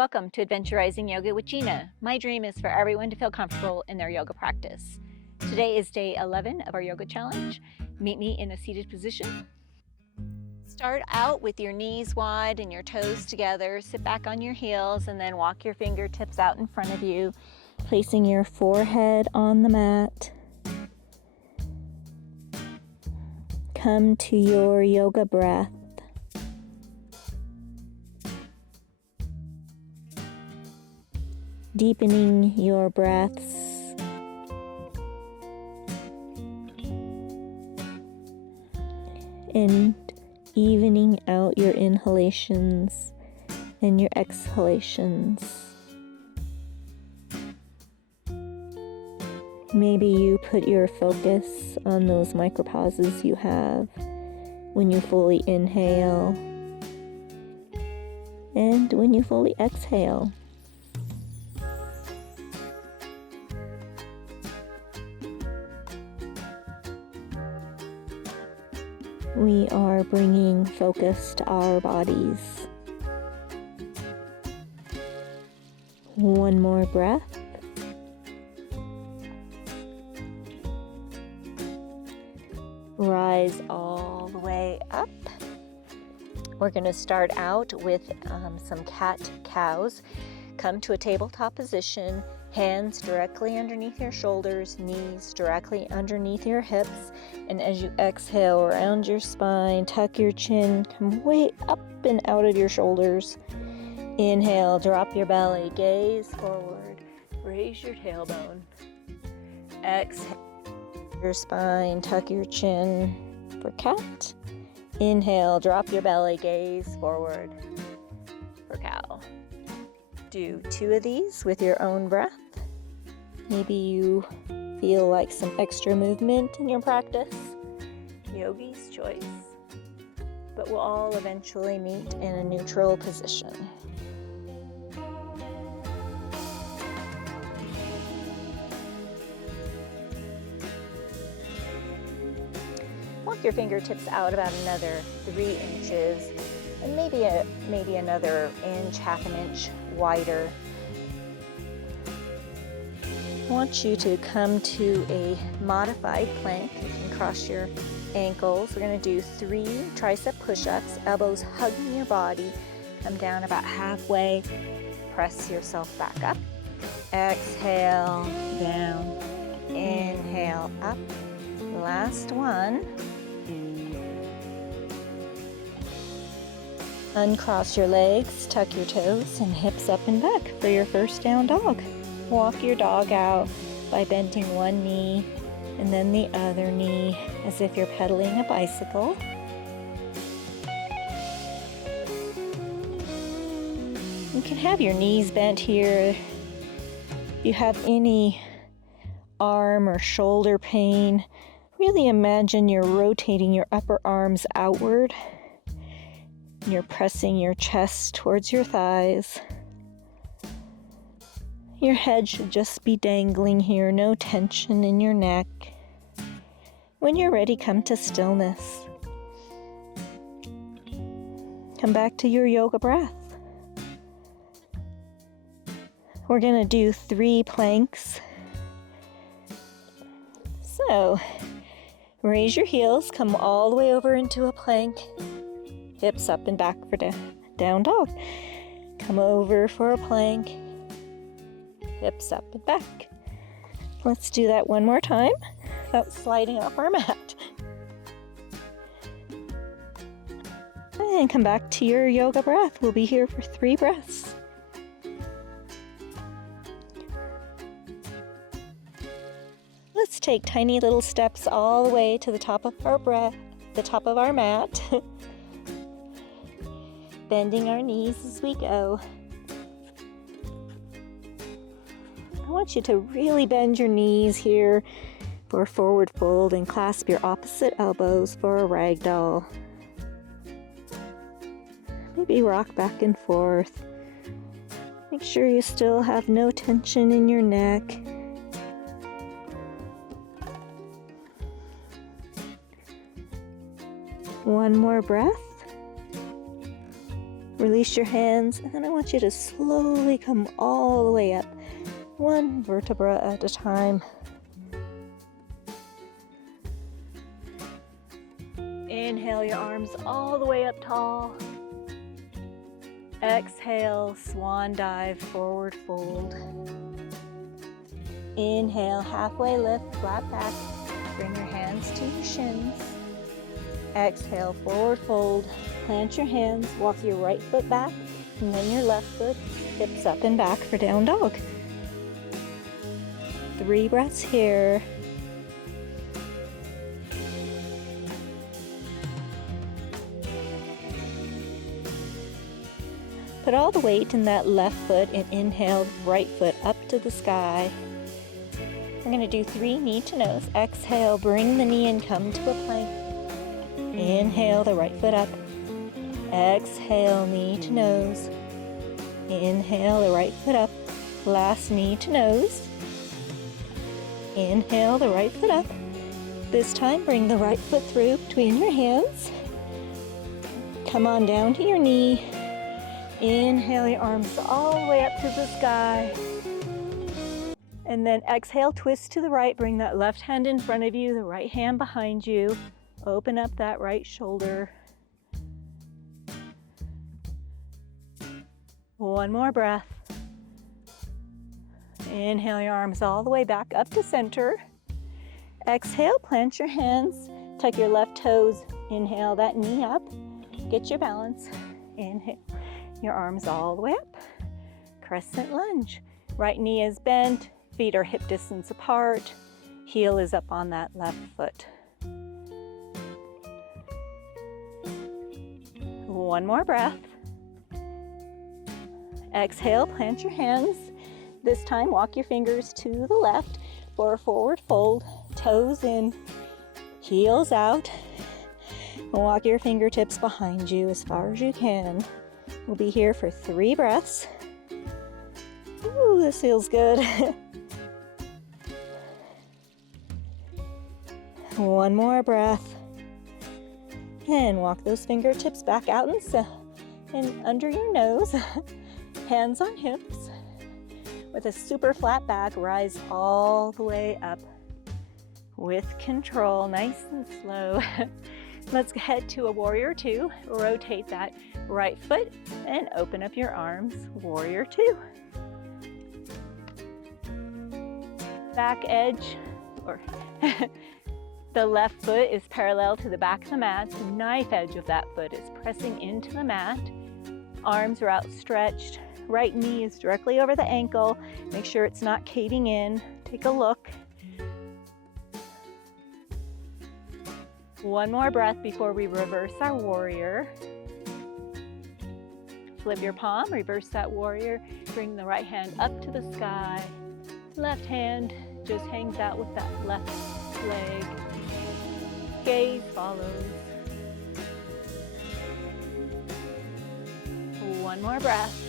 Welcome to Adventurizing Yoga with Gina. My dream is for everyone to feel comfortable in their yoga practice. Today is day 11 of our yoga challenge. Meet me in a seated position. Start out with your knees wide and your toes together. Sit back on your heels and then walk your fingertips out in front of you, placing your forehead on the mat. Come to your yoga breath. Deepening your breaths. And evening out your inhalations and your exhalations. Maybe you put your focus on those micropauses you have when you fully inhale and when you fully exhale. We are bringing focus to our bodies. One more breath. Rise all the way up. We're going to start out with some cat-cows. Come to a tabletop position, hands directly underneath your shoulders, knees directly underneath your hips. And as you exhale, round your spine, tuck your chin, come way up and out of your shoulders. Inhale, drop your belly, gaze forward, raise your tailbone. Exhale, your spine, tuck your chin for cat. Inhale, drop your belly, gaze forward for cow. Do 2 of these with your own breath. Maybe you feel like some extra movement in your practice. Yogi's choice. But we'll all eventually meet in a neutral position. Walk your fingertips out about another 3 inches, and maybe another inch, half an inch wider. I want you to come to a modified plank. You can cross your ankles. We're going to do 3 tricep push-ups, elbows hugging your body. Come down about halfway. Press yourself back up. Exhale, down. Inhale, up. Last one. Uncross your legs, tuck your toes, and hips up and back for your first down dog. Walk your dog out by bending one knee and then the other knee as if you're pedaling a bicycle. You can have your knees bent here. If you have any arm or shoulder pain, really imagine you're rotating your upper arms outward. You're pressing your chest towards your thighs. Your head should just be dangling here, no tension in your neck. When you're ready, come to stillness. Come back to your yoga breath. We're going to do 3 planks. So, raise your heels, come all the way over into a plank. Hips up and back for down dog. Come over for a plank. Hips up and back. Let's do that one more time without sliding off our mat. And come back to your yoga breath. We'll be here for 3 breaths. Let's take tiny little steps all the way to the top of our mat. Bending our knees as we go. I want you to really bend your knees here for a forward fold and clasp your opposite elbows for a ragdoll. Maybe rock back and forth. Make sure you still have no tension in your neck. One more breath. Release your hands, and then I want you to slowly come all the way up, one vertebra at a time. Inhale your arms all the way up tall. Exhale, swan dive, forward fold. Inhale, halfway lift, flat back. Bring your hands to your shins. Exhale, forward fold. Plant your hands, walk your right foot back, and then your left foot, hips up and back for down dog. 3 breaths here. Put all the weight in that left foot and inhale, right foot up to the sky. We're going to do 3 knee to nose. Exhale, bring the knee and come to a plank. Inhale, the right foot up. Exhale, knee to nose. Inhale, the right foot up. Last knee to nose. Inhale, the right foot up. This time, bring the right foot through between your hands. Come on down to your knee. Inhale your arms all the way up to the sky. And then exhale, twist to the right. Bring that left hand in front of you, the right hand behind you. Open up that right shoulder. One more breath. Inhale your arms all the way back up to center. Exhale, plant your hands. Tuck your left toes. Inhale that knee up. Get your balance. Inhale. Your arms all the way up. Crescent lunge. Right knee is bent. Feet are hip distance apart. Heel is up on that left foot. One more breath. Exhale, plant your hands. This time, walk your fingers to the left for a forward fold. Toes in, heels out. Walk your fingertips behind you as far as you can. We'll be here for 3 breaths. Ooh, this feels good. One more breath. And walk those fingertips back out and under your nose. Hands on hips. With a super flat back, rise all the way up with control, nice and slow. Let's head to a warrior 2. Rotate that right foot and open up your arms, warrior 2. Back edge, or the left foot is parallel to the back of the mat. The knife edge of that foot is pressing into the mat. Arms are outstretched. Right knee is directly over the ankle. Make sure it's not caving in. Take a look. One more breath before we reverse our warrior. Flip your palm, reverse that warrior. Bring the right hand up to the sky. Left hand just hangs out with that left leg. Gaze follows. One more breath.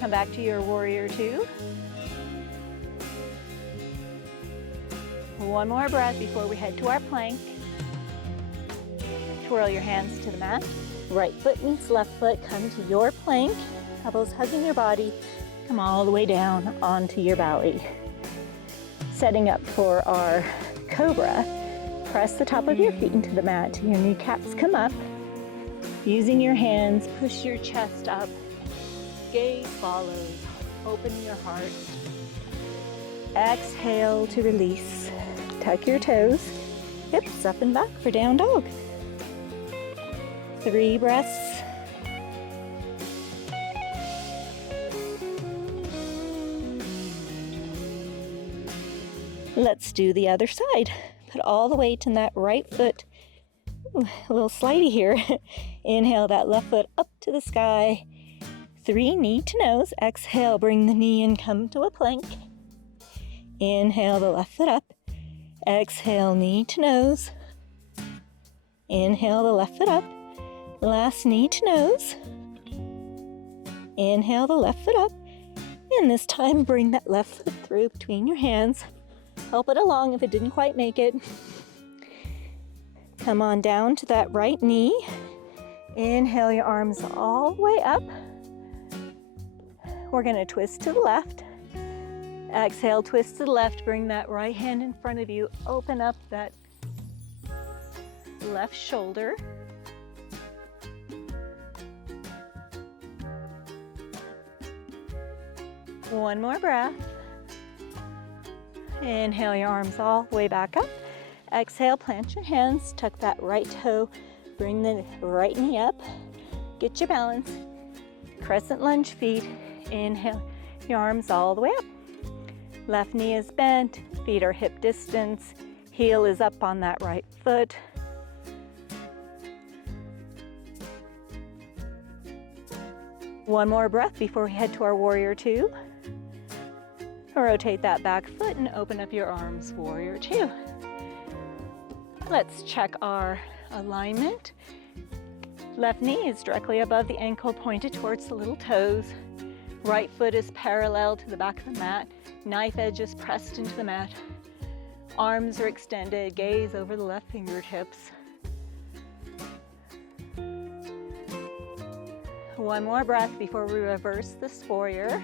Come back to your warrior 2. One more breath before we head to our plank. Twirl your hands to the mat. Right foot meets left foot. Come to your plank. Elbows hugging your body. Come all the way down onto your belly. Setting up for our cobra. Press the top of your feet into the mat. Your kneecaps come up. Using your hands, push your chest up. Gaze follows. Open your heart. Exhale to release. Tuck your toes. Hips up and back for down dog. 3 breaths. Let's do the other side. Put all the weight in that right foot. Ooh, a little slidey here. Inhale that left foot up to the sky. 3 knee to nose. Exhale, bring the knee and come to a plank. Inhale the left foot up. Exhale, knee to nose. Inhale the left foot up. Last knee to nose. Inhale the left foot up. And this time, bring that left foot through between your hands. Help it along if it didn't quite make it. Come on down to that right knee. Inhale your arms all the way up. We're gonna twist to the left. Exhale, twist to the left. Bring that right hand in front of you. Open up that left shoulder. One more breath. Inhale your arms all the way back up. Exhale, plant your hands, tuck that right toe, bring the right knee up, get your balance. Crescent lunge feet. Inhale your arms all the way up. Left knee is bent, feet are hip distance, heel is up on that right foot. One more breath before we head to our warrior two. Rotate that back foot and open up your arms, warrior two. Let's check our alignment. Left knee is directly above the ankle, pointed towards the little toes. Right foot is parallel to the back of the mat. Knife edge is pressed into the mat. Arms are extended, gaze over the left fingertips. One more breath before we reverse this warrior.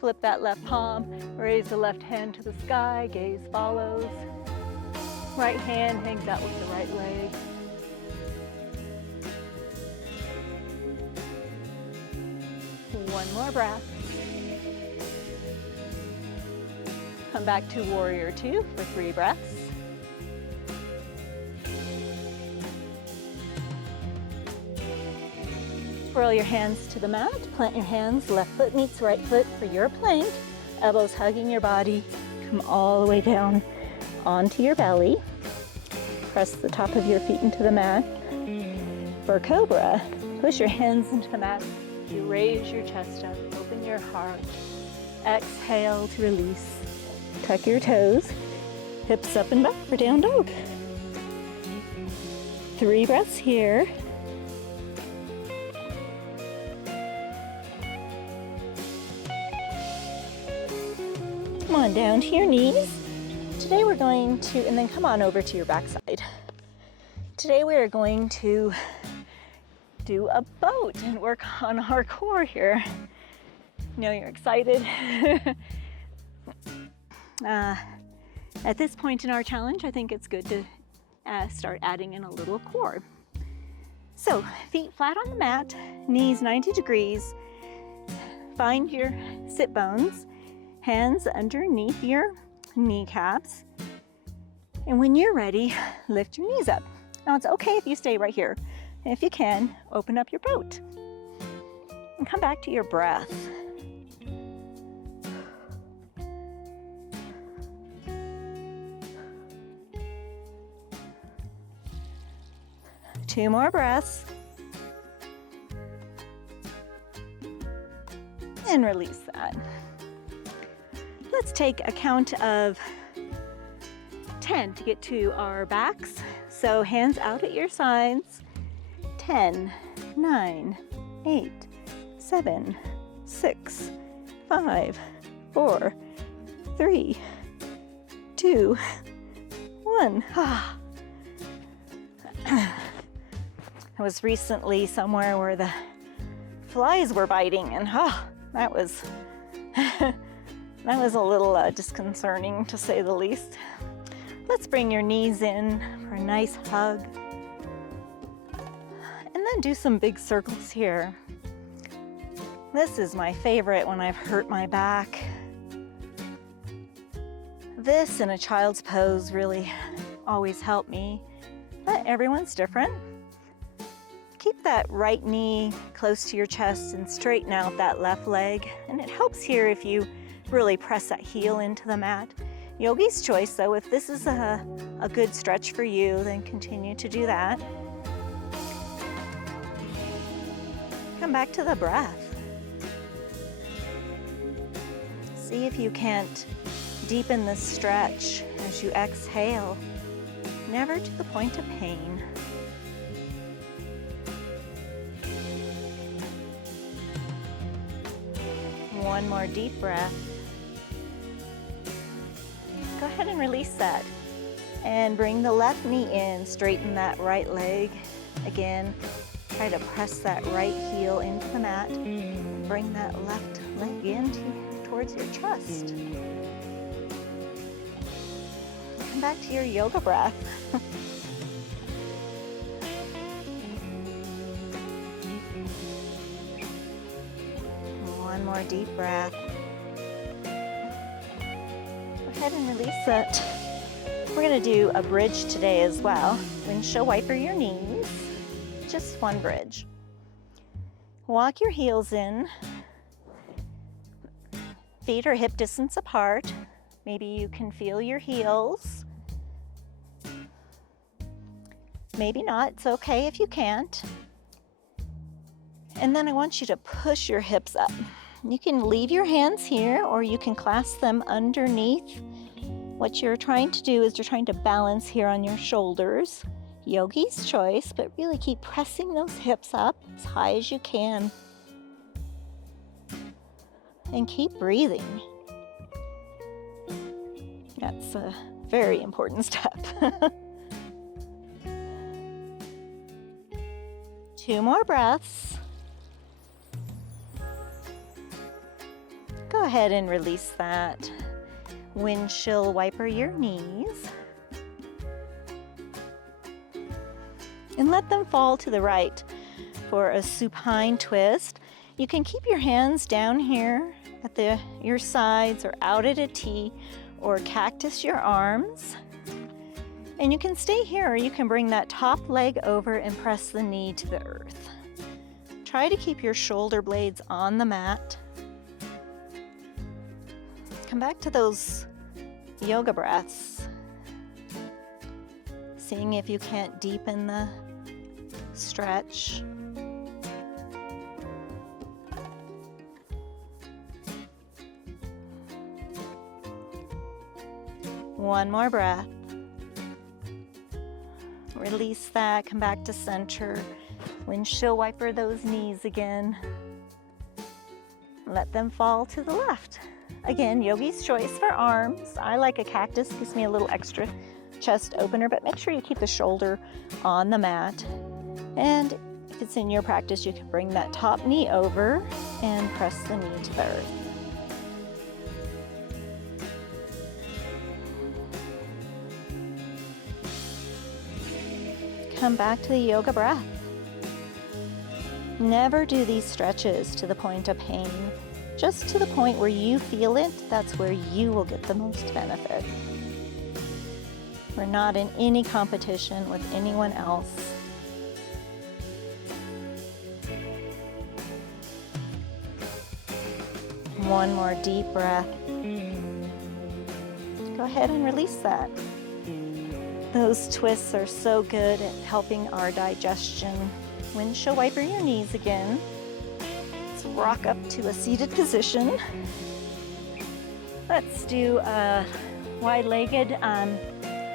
Flip that left palm, raise the left hand to the sky, gaze follows. Right hand hangs out with the right leg. One more breath. Come back to warrior two for 3 breaths. Roll your hands to the mat, plant your hands, left foot meets right foot for your plank, elbows hugging your body, come all the way down onto your belly. Press the top of your feet into the mat. For cobra, push your hands into the mat, you raise your chest up, open your heart. Exhale to release. Tuck your toes, hips up and back for down dog. 3 breaths here. Come on down to your knees. Today we're going to, and then come on over to your backside. Today we are going to do a boat and work on our core here. I know you're excited. At this point in our challenge, I think it's good to start adding in a little core. So feet flat on the mat, knees 90 degrees. Find your sit bones. Hands underneath your kneecaps. And when you're ready, lift your knees up. Now it's okay if you stay right here. And if you can, open up your boat. And come back to your breath. Two more breaths. And release that. Let's take a count of 10 to get to our backs. So hands out at your sides. 10, 9, 8, 7, 6, 5, 4, 3, 2, 1. I was recently somewhere where the flies were biting, and that was that was a little disconcerting, to say the least. Let's bring your knees in for a nice hug. And then do some big circles here. This is my favorite when I've hurt my back. This and a child's pose really always help me, but everyone's different. Keep that right knee close to your chest and straighten out that left leg. And it helps here if you really press that heel into the mat. Yogi's choice, though. If this is a good stretch for you, then continue to do that. Come back to the breath. See if you can't deepen the stretch as you exhale, never to the point of pain. One more deep breath. Go ahead and release that. And bring the left knee in, straighten that right leg. Again, try to press that right heel into the mat. Bring that left leg in towards your chest. Come back to your yoga breath. One more deep breath. Go ahead and release it. We're going to do a bridge today as well. Windshield wiper your knees. Just one bridge. Walk your heels in. Feet are hip distance apart. Maybe you can feel your heels. Maybe not. It's okay if you can't. And then I want you to push your hips up. You can leave your hands here or you can clasp them underneath. What you're trying to do is you're trying to balance here on your shoulders. Yogi's choice, but really keep pressing those hips up as high as you can. And keep breathing. That's a very important step. 2 more breaths. Go ahead and release that. Windshield wiper your knees. And let them fall to the right for a supine twist. You can keep your hands down here at your sides or out at a T, or cactus your arms. And you can stay here or you can bring that top leg over and press the knee to the earth. Try to keep your shoulder blades on the mat. Come back to those yoga breaths. Seeing if you can't deepen the stretch. One more breath. Release that, come back to center. Windshield wiper those knees again. Let them fall to the left. Again, yogi's choice for arms. I like a cactus, gives me a little extra chest opener, but make sure you keep the shoulder on the mat. And if it's in your practice, you can bring that top knee over and press the knee to the earth. Come back to the yoga breath. Never do these stretches to the point of pain. Just to the point where you feel it, that's where you will get the most benefit. We're not in any competition with anyone else. One more deep breath. Go ahead and release that. Those twists are so good at helping our digestion. Windshield wiper your knees again. Let's rock up to a seated position. Let's do a wide-legged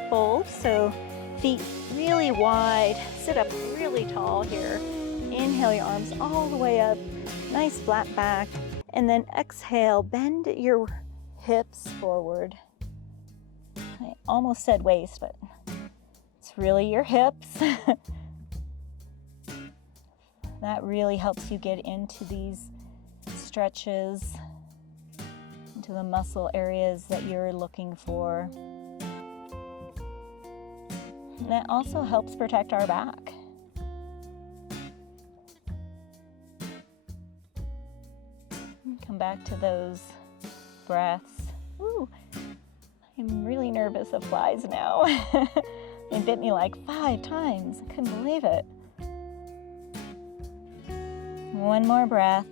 fold. So feet really wide. Sit up really tall here. Inhale your arms all the way up. Nice flat back. And then exhale, bend your hips forward. I almost said waist, but it's really your hips. That really helps you get into these stretches, into the muscle areas that you're looking for. And that also helps protect our back. Come back to those breaths. Ooh, I'm really nervous of flies now. They bit me like 5 times. I couldn't believe it. One more breath.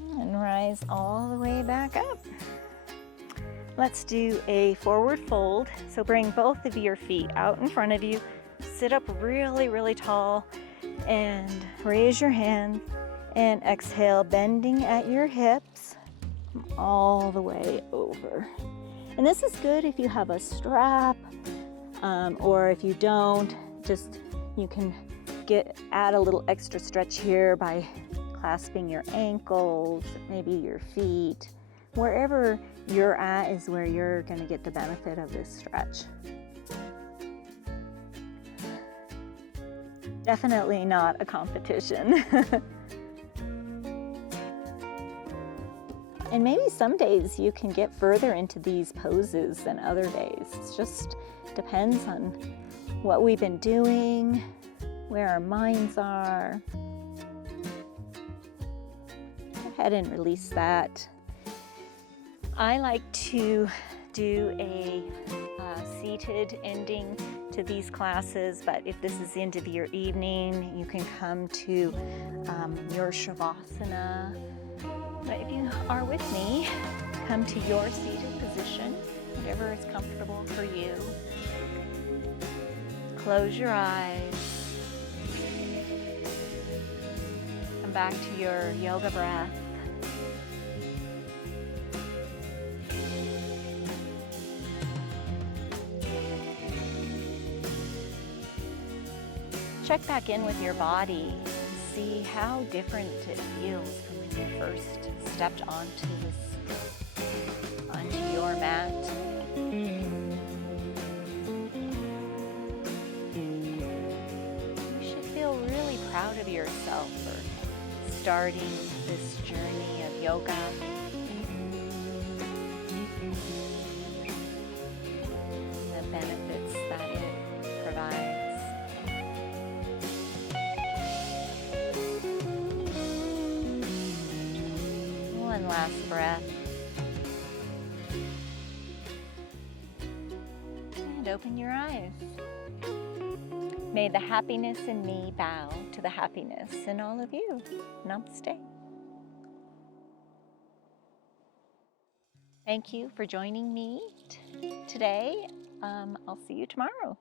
And rise all the way back up. Let's do a forward fold. So bring both of your feet out in front of you. Sit up really, really tall and raise your hands and exhale, bending at your hips all the way over. And this is good if you have a strap or if you don't, just you can add a little extra stretch here by clasping your ankles, maybe your feet. Wherever you're at is where you're going to get the benefit of this stretch. Definitely not a competition. And maybe some days you can get further into these poses than other days. It just depends on what we've been doing, where our minds are. Go ahead and release that. I like to do a seated ending to these classes, but if this is the end of your evening, you can come to your Shavasana. But if you are with me, come to your seated position, whatever is comfortable for you. Close your eyes. Come back to your yoga breath. Check back in with your body and see how different it feels from when you first stepped onto your mat. You should feel really proud of yourself for starting this journey of yoga. The benefits that it provides. One last breath. And open your eyes. May the happiness in me bow to the happiness in all of you. Namaste. Thank you for joining me today. I'll see you tomorrow.